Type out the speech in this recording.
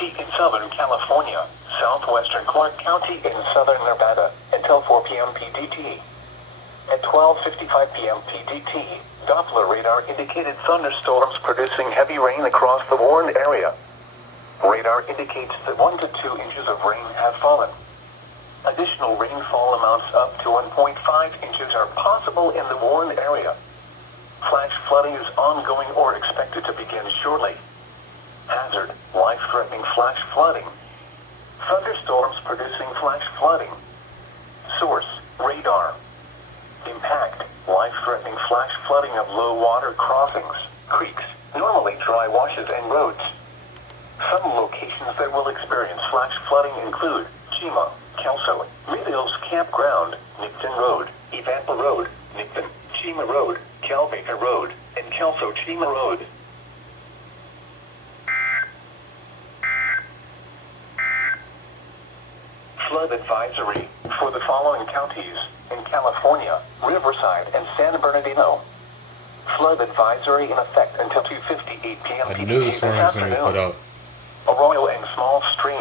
County in Southern California, southwestern Clark County in Southern Nevada, until 4 p.m. PDT. At 12:55 p.m. PDT, Doppler radar indicated thunderstorms producing heavy rain across the warned area. Radar indicates that 1 to 2 inches of rain have fallen. Additional rainfall amounts up to 1.5 inches are possible in the warned area. Flash flooding is ongoing or expected to begin shortly. Hazard, life-threatening flash flooding. Thunderstorms producing flash flooding. Source, radar. Impact, life-threatening flash flooding of low-water crossings, creeks, normally dry washes and roads. Some locations that will experience flash flooding include Chima, Kelso, Mid-Hills Campground, Nipton Road, Evampa Road, Nipton, Chima Road, Calbaker Road, and Kelso Chima Road. Flood advisory for the following counties in California: Riverside and San Bernardino. Flood advisory in effect until 2:58 p.m. I knew this one was going to be put up. Arroyo and small streams